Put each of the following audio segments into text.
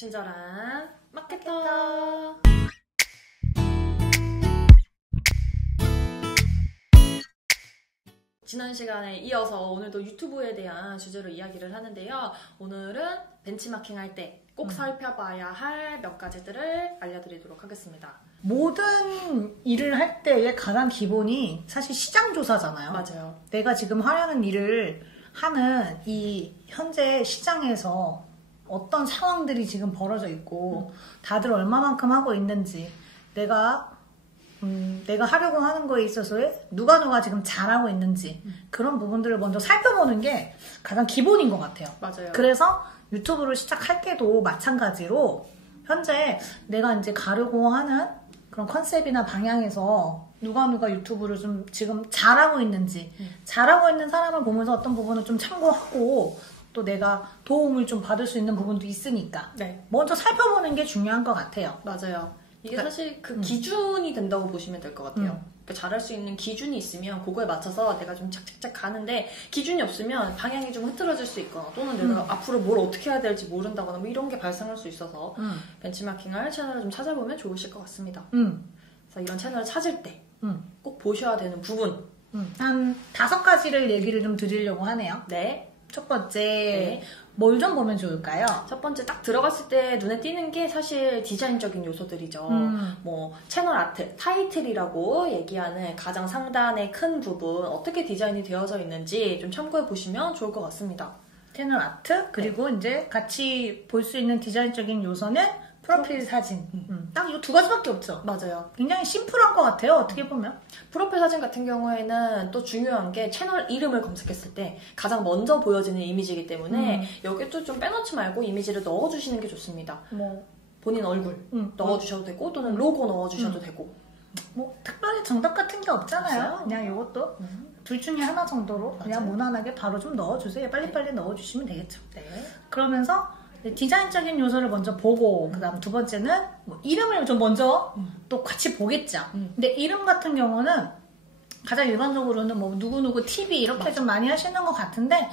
친절한 마케터. 지난 시간에 이어서 오늘도 유튜브에 대한 주제로 이야기를 하는데요. 오늘은 벤치마킹 할 때 꼭 살펴봐야 할 몇 가지들을 알려드리도록 하겠습니다. 모든 일을 할 때의 가장 기본이 사실 시장 조사잖아요. 맞아요. 내가 지금 하려는 일을 하는 이 현재 시장에서 어떤 상황들이 지금 벌어져 있고 다들 얼마만큼 하고 있는지 내가 하려고 하는 거에 있어서의 누가 지금 잘하고 있는지 그런 부분들을 먼저 살펴보는 게 가장 기본인 것 같아요. 맞아요. 그래서 유튜브를 시작할 때도 마찬가지로 현재 내가 이제 가려고 하는 그런 컨셉이나 방향에서 누가 유튜브를 좀 지금 잘하고 있는지 잘하고 있는 사람을 보면서 어떤 부분을 좀 참고하고 또 내가 도움을 좀 받을 수 있는 부분도 있으니까 네. 먼저 살펴보는 게 중요한 것 같아요. 맞아요. 이게 사실 그 기준이 된다고 보시면 될 것 같아요. 그러니까 잘할 수 있는 기준이 있으면 그거에 맞춰서 내가 좀 착착착 가는데 기준이 없으면 방향이 좀 흐트러질 수 있거나 또는 내가 앞으로 뭘 어떻게 해야 될지 모른다거나 뭐 이런 게 발생할 수 있어서 벤치마킹할 채널을 좀 찾아보면 좋으실 것 같습니다. 그래서 이런 채널을 찾을 때 꼭 보셔야 되는 부분 한 5가지를 얘기를 좀 드리려고 하네요. 네. 첫 번째 네. 뭘 좀 보면 좋을까요? 첫 번째 딱 들어갔을 때 눈에 띄는 게 사실 디자인적인 요소들이죠. 뭐 채널 아트, 타이틀이라고 얘기하는 가장 상단의 큰 부분 어떻게 디자인이 되어져 있는지 좀 참고해 보시면 좋을 것 같습니다. 채널 아트 그리고 이제 같이 볼 수 있는 디자인적인 요소는 프로필 사진. 딱 이거 2가지밖에 없죠. 맞아요. 굉장히 심플한 것 같아요. 어떻게 보면. 프로필 사진 같은 경우에는 또 중요한 게 채널 이름을 검색했을 때 가장 먼저 보여지는 이미지이기 때문에 여기도 좀 빼놓지 말고 이미지를 넣어주시는 게 좋습니다. 뭐 본인 얼굴 넣어주셔도 되고 또는 로고 넣어주셔도 되고 뭐 특별히 정답 같은 게 없잖아요. 없어요. 그냥 이것도 둘 중에 하나 정도로 그냥 맞아요. 무난하게 바로 좀 넣어주세요. 빨리빨리 넣어주시면 되겠죠. 네. 그러면서 디자인적인 요소를 먼저 보고 그 다음 2번째는 뭐 이름을 좀 먼저 또 같이 보겠죠. 근데 이름 같은 경우는 가장 일반적으로는 뭐 누구누구 TV 이렇게 맞아. 좀 많이 하시는 것 같은데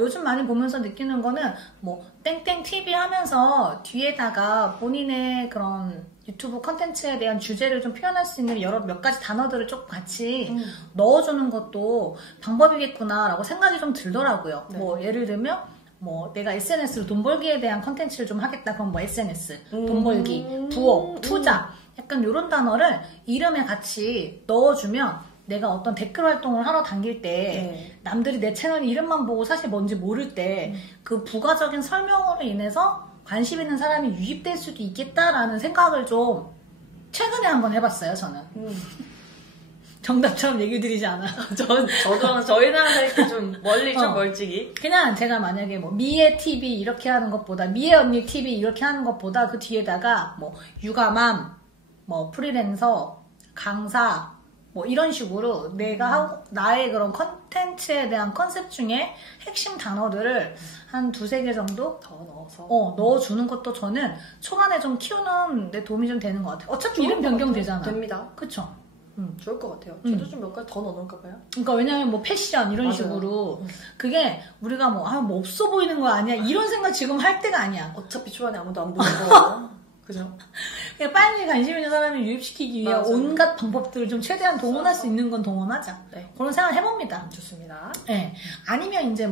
요즘 많이 보면서 느끼는 거는 뭐 땡땡 TV 하면서 뒤에다가 본인의 그런 유튜브 컨텐츠에 대한 주제를 좀 표현할 수 있는 몇 가지 단어들을 조금 같이 넣어주는 것도 방법이겠구나라고 생각이 좀 들더라고요. 네. 뭐 예를 들면 뭐 내가 SNS로 돈 벌기에 대한 컨텐츠를 좀 하겠다 그럼 뭐 SNS, 돈 벌기, 부업, 투자 약간 이런 단어를 이름에 같이 넣어주면 내가 어떤 댓글 활동을 하러 당길 때 남들이 내 채널 이름만 보고 사실 뭔지 모를 때 그 부가적인 설명으로 인해서 관심 있는 사람이 유입될 수도 있겠다라는 생각을 좀 최근에 한번 해봤어요. 저는 정답처럼 얘기 드리지 않아. 저도 저희랑 이렇게 좀 멀리 좀 멀찍이 그냥 제가 만약에 뭐 미애 TV 이렇게 하는 것보다 미애 언니 TV 이렇게 하는 것보다 그 뒤에다가 뭐 육아맘, 뭐 프리랜서, 강사 뭐 이런 식으로 내가 하고 나의 그런 컨텐츠에 대한 컨셉 중에 핵심 단어들을 한 2-3개 정도 더 넣어서 넣어주는 것도 저는 초반에 좀 키우는 데 도움이 좀 되는 것 같아요. 어차피 이름 변경 되잖아. 됩니다. 그쵸? 좋을 것 같아요. 저도 좀 몇 가지 더 넣어놓을까 봐요. 그러니까 왜냐면 뭐 패션 이런 맞아요. 식으로 그게 우리가 뭐 없어 보이는 거 아니야 이런 생각 지금 할 때가 아니야. 어차피 초반에 아무도 안 보는 거. 그죠? 그냥 빨리 관심 있는 사람을 유입시키기 위해 맞아요. 온갖 방법들을 좀 최대한 동원할 수 있는 건 동원하자. 네. 그런 생각을 해봅니다. 좋습니다. 네. 아니면 이제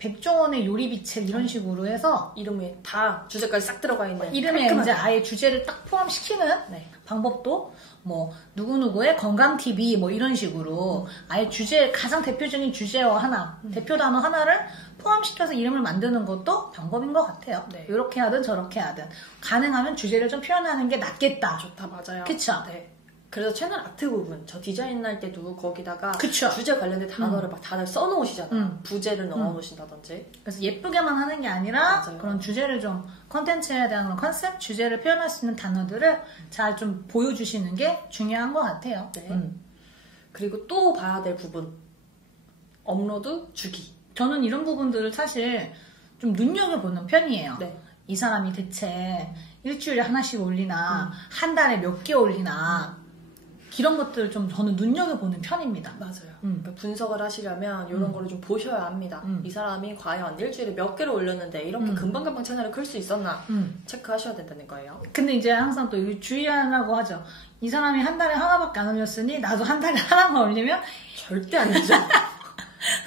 백종원의 요리비책 이런 식으로 해서 이름에 다 주제까지 싹 들어가 있는 이름에 깔끔하게. 이제 아예 주제를 딱 포함시키는 네. 방법도 뭐 누구누구의 건강TV 뭐 이런 식으로 아예 가장 대표적인 주제어 하나, 대표 단어 하나를 포함시켜서 이름을 만드는 것도 방법인 것 같아요. 네. 이렇게 하든 저렇게 하든 가능하면 주제를 좀 표현하는 게 낫겠다. 좋다, 맞아요. 그쵸? 네. 그래서 채널 아트 부분, 저 디자인 할 때도 거기다가 그쵸. 주제 관련된 단어를 막 다들 써놓으시잖아요. 부제를 넣어놓으신다든지. 그래서 예쁘게만 하는 게 아니라 맞아요. 그런 주제를 좀 컨텐츠에 대한 그런 컨셉, 주제를 표현할 수 있는 단어들을 잘 좀 보여주시는 게 중요한 것 같아요. 네. 그리고 또 봐야 될 부분. 업로드 주기. 저는 이런 부분들을 사실 좀 눈여겨보는 편이에요. 네. 이 사람이 대체 일주일에 하나씩 올리나 한 달에 몇 개 올리나 이런 것들을 좀 저는 눈여겨보는 편입니다. 맞아요. 그러니까 분석을 하시려면 이런 거를 좀 보셔야 합니다. 이 사람이 과연 일주일에 몇 개를 올렸는데 이렇게 금방금방 채널을 클 수 있었나 체크하셔야 된다는 거예요. 근데 이제 항상 또 주의하라고 하죠. 이 사람이 한 달에 하나밖에 안 올렸으니 나도 한 달에 하나만 올리면 절대 안 되죠.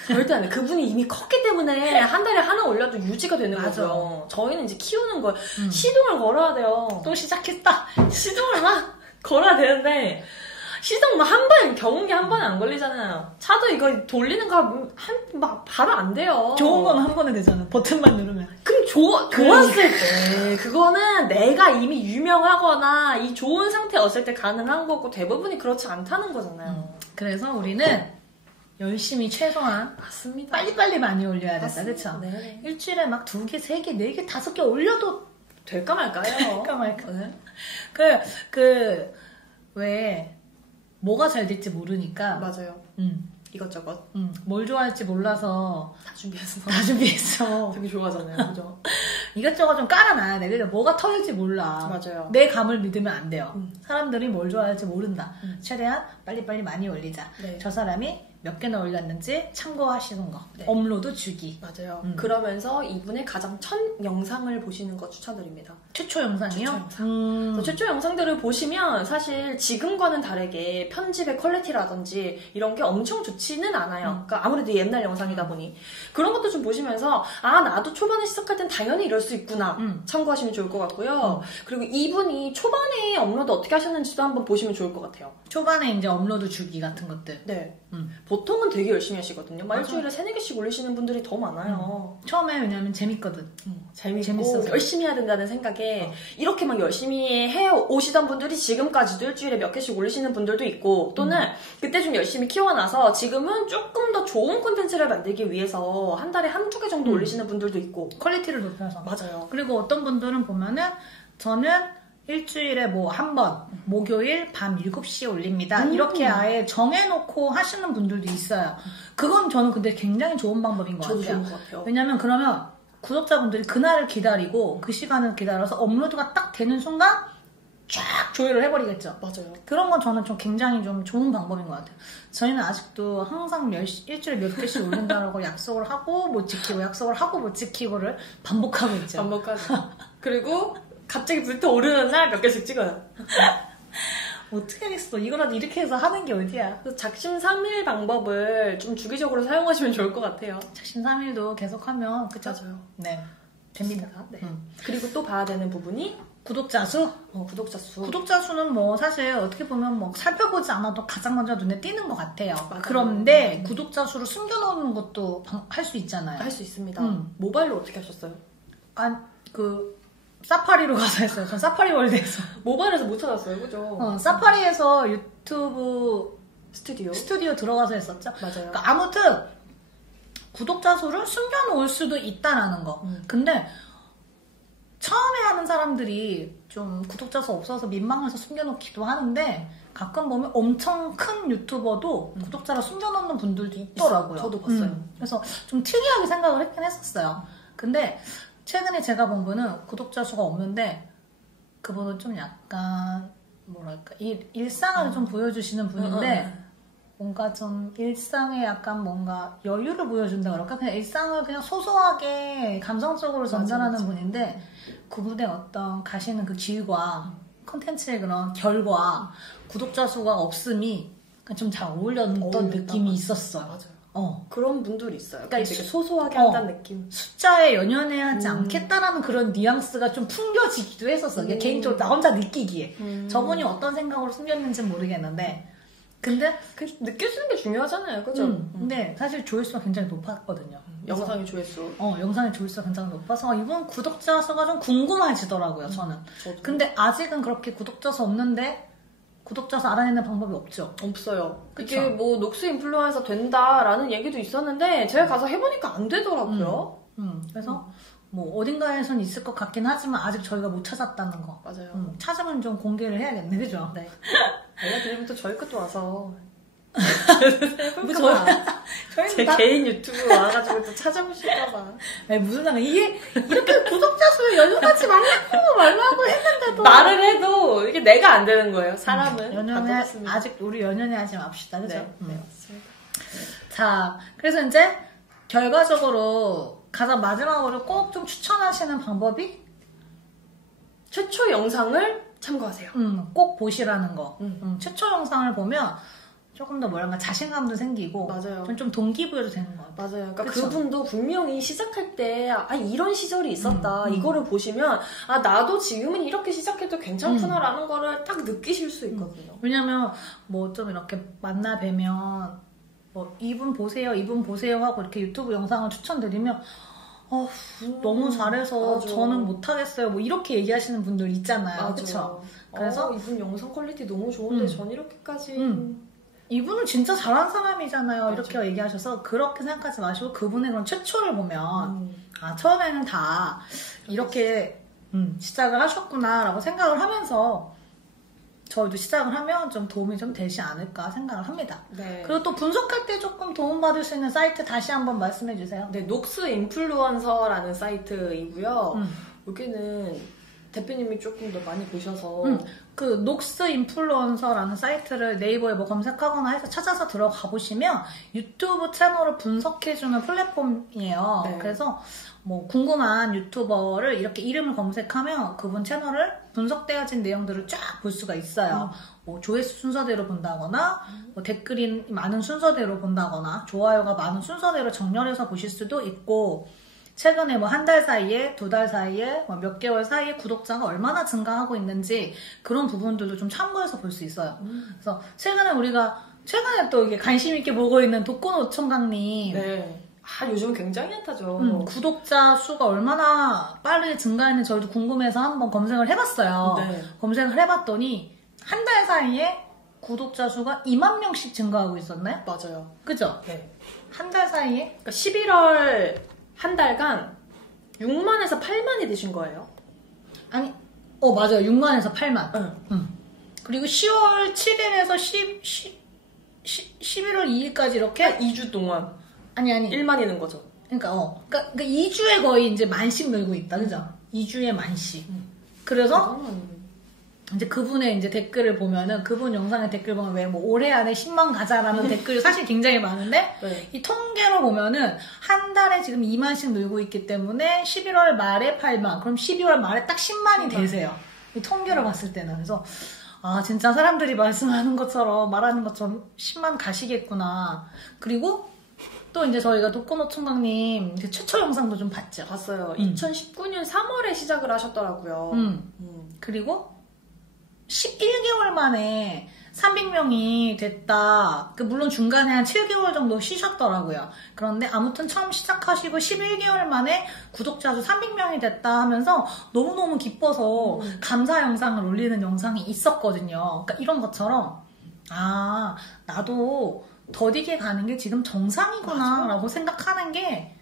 절대 안 돼. 그분이 이미 컸기 때문에 한 달에 하나 올려도 유지가 되는 거죠. 저희는 이제 키우는 거 시동을 걸어야 돼요. 또 시작했다. 시동을 막 걸어야 되는데 시동 한 번, 경운기 한 번에 안 걸리잖아요. 차도 이거 돌리는 거 막 바로 안 돼요. 좋은 건 한 번에 되잖아. 버튼만 누르면. 그럼 좋았을 때. 그거는 내가 이미 유명하거나 이 좋은 상태였을 때 가능한 거고 대부분이 그렇지 않다는 거잖아요. 그래서 우리는 열심히 최소한 맞습니다. 빨리빨리 많이 올려야 된다. 그쵸? 네. 일주일에 막 2개, 3개, 4개, 5개 올려도 될까 말까요? 될까 말까. 네. 왜, 뭐가 잘 될지 모르니까. 맞아요. 이것저것. 뭘 좋아할지 몰라서. 다 준비했어. 다 준비했어. 되게 좋아하잖아요. 그죠? 이것저것 좀 깔아놔야 돼. 그러니까 뭐가 터질지 몰라. 맞아요. 내 감을 믿으면 안 돼요. 사람들이 뭘 좋아할지 모른다. 최대한 빨리빨리 많이 올리자. 네. 저 사람이 몇 개나 올렸는지 참고하시는 거. 네. 업로드 주기. 맞아요. 그러면서 이분의 가장 첫 영상을 보시는 거 추천드립니다. 최초 영상이요? 최초 영상. 최초 영상들을 보시면 사실 지금과는 다르게 편집의 퀄리티라든지 이런 게 엄청 좋지는 않아요. 그러니까 아무래도 옛날 영상이다 보니 그런 것도 좀 보시면서 나도 초반에 시작할 땐 당연히 이럴 수 있구나 참고하시면 좋을 것 같고요. 그리고 이분이 초반에 업로드 어떻게 하셨는지도 한번 보시면 좋을 것 같아요. 초반에 이제 업로드 주기 같은 것들. 네. 보통은 되게 열심히 하시거든요. 일주일에 3-4개씩 올리시는 분들이 더 많아요. 처음에 왜냐면 재밌거든. 재밌고 열심히 해야 된다는 생각에 이렇게 막 열심히 해 오시던 분들이 지금까지도 일주일에 몇 개씩 올리시는 분들도 있고 또는 그때 좀 열심히 키워놔서 지금은 조금 더 좋은 콘텐츠를 만들기 위해서 한 달에 1-2개 정도 올리시는 분들도 있고 퀄리티를 높여서. 맞아요. 그리고 어떤 분들은 보면은 저는 일주일에 뭐 한 번, 목요일 밤 7시에 올립니다. 이렇게 아예 정해놓고 하시는 분들도 있어요. 그건 저는 근데 굉장히 좋은 방법인 것 같아요. 좋은 것 같아요. 왜냐면 그러면 구독자분들이 그날을 기다리고 그 시간을 기다려서 업로드가 딱 되는 순간 쫙 조회를 해버리겠죠. 맞아요. 그런 건 저는 좀 굉장히 좀 좋은 방법인 것 같아요. 저희는 아직도 항상 일주일에 몇 개씩 올린다라고 약속을 하고 못 지키고 약속을 하고 못 지키고를 반복하고 있죠. 반복하죠. 그리고 갑자기 불타오르는 날 몇 개씩 찍어요. 어떻게 하겠어. 이거라도 이렇게 해서 하는 게 어디야. 작심삼일 방법을 좀 주기적으로 사용하시면 좋을 것 같아요. 작심삼일도 계속하면 그쵸? 맞아요. 네. 됩니다. 네. 그리고 또 봐야 되는 부분이 구독자 수? 구독자 수. 구독자 수는 뭐 사실 어떻게 보면 뭐 살펴보지 않아도 가장 먼저 눈에 띄는 것 같아요. 맞아요. 그런데 구독자 수를 숨겨놓는 것도 할 수 있잖아요. 할 수 있습니다. 모바일로 어떻게 하셨어요? 사파리로 가서 했어요. 전 사파리 월드에서. 모바일에서 못 찾았어요, 그죠? 사파리에서 유튜브 스튜디오 들어가서 했었죠. 맞아요. 그러니까 아무튼 구독자 수를 숨겨놓을 수도 있다라는 거. 근데 처음에 하는 사람들이 좀 구독자 수 없어서 민망해서 숨겨놓기도 하는데 가끔 보면 엄청 큰 유튜버도 구독자를 숨겨놓는 분들도 있더라고요. 저도 봤어요. 그래서 좀 특이하게 생각을 했긴 했었어요. 근데 최근에 제가 본 분은 구독자 수가 없는데 그분은 좀 약간 뭐랄까 일상을 좀 보여주시는 분인데 뭔가 좀 일상에 약간 뭔가 여유를 보여준다 그럴까? 그냥 일상을 그냥 소소하게 감성적으로 전달하는 분인데 그분의 어떤 가시는 그 길과 컨텐츠의 그런 결과 구독자 수가 없음이 좀 잘 어울렸던 느낌이 있었어요. 맞아요. 그런 분들이 있어요. 그러니까 되게 소소하게 한다는 느낌. 숫자에 연연해하지 않겠다라는 그런 뉘앙스가 좀 풍겨지기도 했었어. 개인적으로 나 혼자 느끼기에. 저분이 어떤 생각으로 숨겼는지는 모르겠는데 근데 느껴지는 게 중요하잖아요. 그죠? 근데 사실 조회수가 굉장히 높았거든요. 영상의 조회수. 영상의 조회수가 굉장히 높아서 이분 구독자 수가 좀 궁금해지더라고요, 저는. 저도. 근데 아직은 그렇게 구독자 수 없는데 구독자 수 알아내는 방법이 없죠. 없어요. 그쵸? 이게 뭐 녹스 인플루언서 된다라는 얘기도 있었는데 제가 가서 해보니까 안 되더라고요. 그래서 뭐 어딘가에선 있을 것 같긴 하지만 아직 저희가 못 찾았다는 거. 맞아요. 찾으면 좀 공개를 해야겠네, 그죠? 네. 알려드리면 또 저희 것도 와서 저희는 제 개인 유튜브 와가지고 또 찾아보실까봐. 무슨 상관 이게 이렇게 구독자 수 연락하지 말라고 했는데도 말을 해도 이게 이게 내가 안 되는 거예요. 사람은 다 똑같습니다. 아직 우리 연연해하지 맙시다. 그죠? 네, 맞습니다. 자, 그래서 이제 결과적으로 가장 마지막으로 꼭 좀 추천하시는 방법이 최초 영상을 참고하세요. 꼭 보시라는 거. 최초 영상을 보면 조금 더 뭐랄까 자신감도 생기고 맞아요. 좀 동기부여도 되는 것 같아요. 맞아요. 그러니까 그분도 분명히 시작할 때 이런 시절이 있었다. 이거를 보시면 나도 지금은 이렇게 시작해도 괜찮구나라는 거를 딱 느끼실 수 있거든요. 왜냐면 뭐 좀 이렇게 만나 뵈면 뭐 이분 보세요 하고 이렇게 유튜브 영상을 추천드리면 너무 잘해서 맞아. 저는 못하겠어요. 뭐 이렇게 얘기하시는 분들 있잖아요. 그렇죠? 그래서 이분 영상 퀄리티 너무 좋은데 전 이렇게까지 이분은 진짜 잘한 사람이잖아요. 맞아. 이렇게 얘기하셔서 그렇게 생각하지 마시고 그분의 그런 최초를 보면 처음에는 다 이렇게 시작을 하셨구나라고 생각을 하면서 저희도 시작을 하면 좀 도움이 좀 되지 않을까 생각을 합니다. 네. 그리고 또 분석할 때 조금 도움받을 수 있는 사이트 다시 한번 말씀해 주세요. 네, 녹스 인플루언서라는 사이트이고요. 여기는 대표님이 조금 더 많이 보셔서 그 녹스 인플루언서라는 사이트를 네이버에 뭐 검색하거나 해서 찾아서 들어가 보시면 유튜브 채널을 분석해주는 플랫폼이에요. 네. 그래서 뭐 궁금한 유튜버를 이렇게 이름을 검색하면 그분 채널을 분석되어진 내용들을 쫙 볼 수가 있어요. 뭐 조회수 순서대로 본다거나 뭐 댓글이 많은 순서대로 본다거나 좋아요가 많은 순서대로 정렬해서 보실 수도 있고 최근에 뭐 한 달 사이에, 2달 사이에, 뭐 몇 개월 사이에 구독자가 얼마나 증가하고 있는지 그런 부분들도 좀 참고해서 볼 수 있어요. 그래서 최근에 또 이게 관심 있게 보고 있는 독고노총각님. 네. 요즘 굉장히 핫하죠. 구독자 수가 얼마나 빠르게 증가했는지 저희도 궁금해서 한번 검색을 해봤어요. 네. 검색을 해봤더니 한 달 사이에 구독자 수가 2만 명씩 증가하고 있었나요? 맞아요. 그죠? 네. 한 달 사이에? 그러니까 11월 한 달간 6만에서 8만이 되신 거예요. 아니, 맞아요. 6만에서 8만. 응. 그리고 10월 7일에서 11월 2일까지 이렇게? 2주 동안. 아니. 1만이는 거죠. 그러니까 2주에 거의 이제 만씩 늘고 있다. 그죠? 2주에 만씩. 그래서 이제 그분의 이제 댓글을 보면은 그분 영상의 댓글 보면 왜 뭐 올해 안에 10만 가자라는 댓글이 사실 굉장히 많은데 네. 이 통계로 보면은 한 달에 지금 2만씩 늘고 있기 때문에 11월 말에 8만 그럼 12월 말에 딱 10만이 되세요. 이 통계를 봤을 때는. 그래서 진짜 사람들이 말씀하는 것처럼 말하는 것처럼 10만 가시겠구나. 그리고 또 이제 저희가 독고노총각님 최초 영상도 좀 봤죠. 봤어요. 2019년 3월에 시작을 하셨더라고요. 그리고 11개월 만에 300명이 됐다. 물론 중간에 한 7개월 정도 쉬셨더라고요. 그런데 아무튼 처음 시작하시고 11개월 만에 구독자 수 300명이 됐다 하면서 너무너무 기뻐서 감사 영상을 올리는 영상이 있었거든요. 그러니까 이런 것처럼 나도 더디게 가는 게 지금 정상이구나 라고 생각하는 게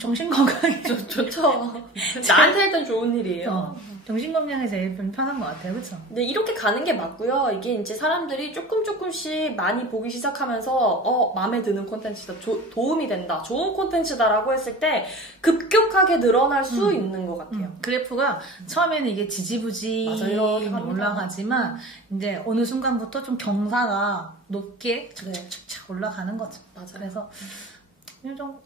정신건강에 좋죠. 나한테 일단 좋은 일이에요. 정신건강에 제일 편한 것 같아요. 그렇죠? 네, 이렇게 가는 게 맞고요. 이게 이제 사람들이 조금씩 많이 보기 시작하면서 마음에 드는 콘텐츠다, 도움이 된다, 좋은 콘텐츠다라고 했을 때 급격하게 늘어날 수 있는 것 같아요. 그래프가 처음에는 이게 지지부지 올라가지만 이제 어느 순간부터 좀 경사가 높게 착착착 올라가는 거죠. 맞아요. 그래서 좀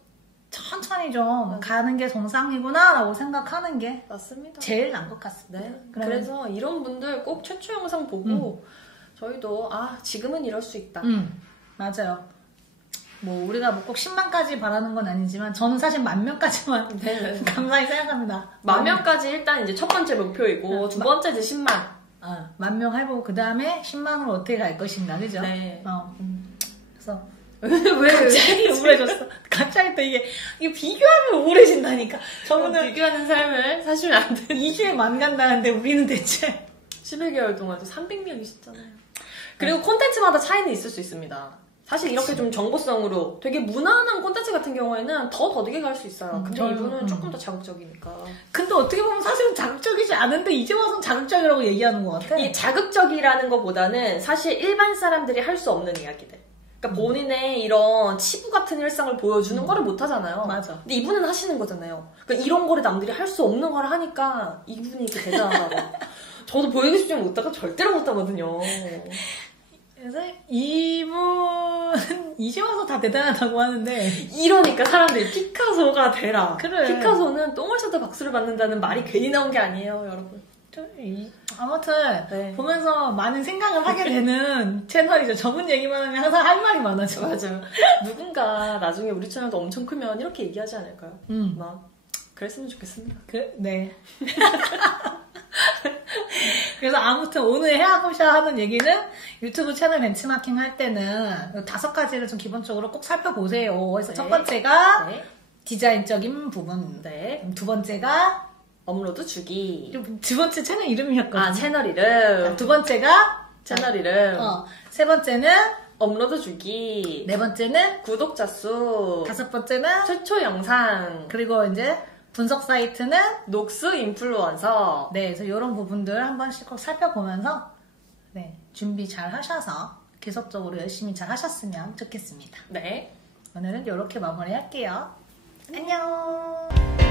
천천히 좀 가는 게 정상이구나라고 생각하는 게 맞습니다. 제일 나은 것 같습니다. 네. 그래서 이런 분들 꼭 최초 영상 보고 저희도 지금은 이럴 수 있다. 맞아요. 뭐 우리가 꼭 10만까지 바라는 건 아니지만 저는 사실 10,000명까지만 감사히 생각합니다. 10,000명까지 일단 이제 첫 번째 목표이고 두 번째 이제 10만. 10,000명 해보고 그 다음에 10만으로 어떻게 갈 것인가, 그죠? 네. 그래서 왜 갑자기 우울해졌어. 갑자기 또 이게 비교하면 우울해진다니까. 저분은 비교하는 삶을 사시면 안 돼. 2주에 만 간다는데 우리는 대체 11개월 동안 300명이셨잖아요. 그리고 콘텐츠마다 차이는 있을 수 있습니다. 사실 이렇게 좀 정보성으로 되게 무난한 콘텐츠 같은 경우에는 더디게 갈 수 있어요. 근데 이분은 조금 더 자극적이니까. 근데 어떻게 보면 사실은 자극적이지 않은데 이제 와서는 자극적이라고 얘기하는 것 같아. 이 자극적이라는 것보다는 사실 일반 사람들이 할 수 없는 이야기들. 그러니까 본인의 이런 치부 같은 일상을 보여주는 거를 못 하잖아요. 맞아. 근데 이분은 하시는 거잖아요. 그러니까 이런 거를 남들이 할 수 없는 걸 하니까 이분이 이렇게 대단하다고. 저도 보이고 싶지 못하고 절대로 못하거든요. 그래서 이분 이제 와서 다 대단하다고 하는데 이러니까 사람들이 피카소가 되라. 그래. 피카소는 똥을 싸도 박수를 받는다는 말이 괜히 나온 게 아니에요, 여러분. 아무튼 네. 보면서 많은 생각을 하게 되는 채널이죠. 저분 얘기만 하면 항상 할 말이 많아져. 맞아요. 누군가 나중에 우리 채널도 엄청 크면 이렇게 얘기하지 않을까요? 그랬으면 좋겠습니다. 네. 그래서 아무튼 오늘 해야고샤 하는 얘기는 유튜브 채널 벤치마킹 할 때는 5가지를 좀 기본적으로 꼭 살펴보세요. 그래서 네. 첫 번째가 네. 디자인적인 부분. 네. 두 번째가 업로드 주기. 두 번째 채널 이름이었거든요. 아, 채널 이름. 두 번째가 채널 이름. 세 번째는 업로드 주기. 네 번째는 구독자 수. 5번째는 최초 영상. 그리고 이제 분석 사이트는 녹스 인플루언서. 네, 그래서 이런 부분들 한 번씩 꼭 살펴보면서 네, 준비 잘 하셔서 계속적으로 열심히 잘 하셨으면 좋겠습니다. 네. 오늘은 이렇게 마무리할게요. 안녕.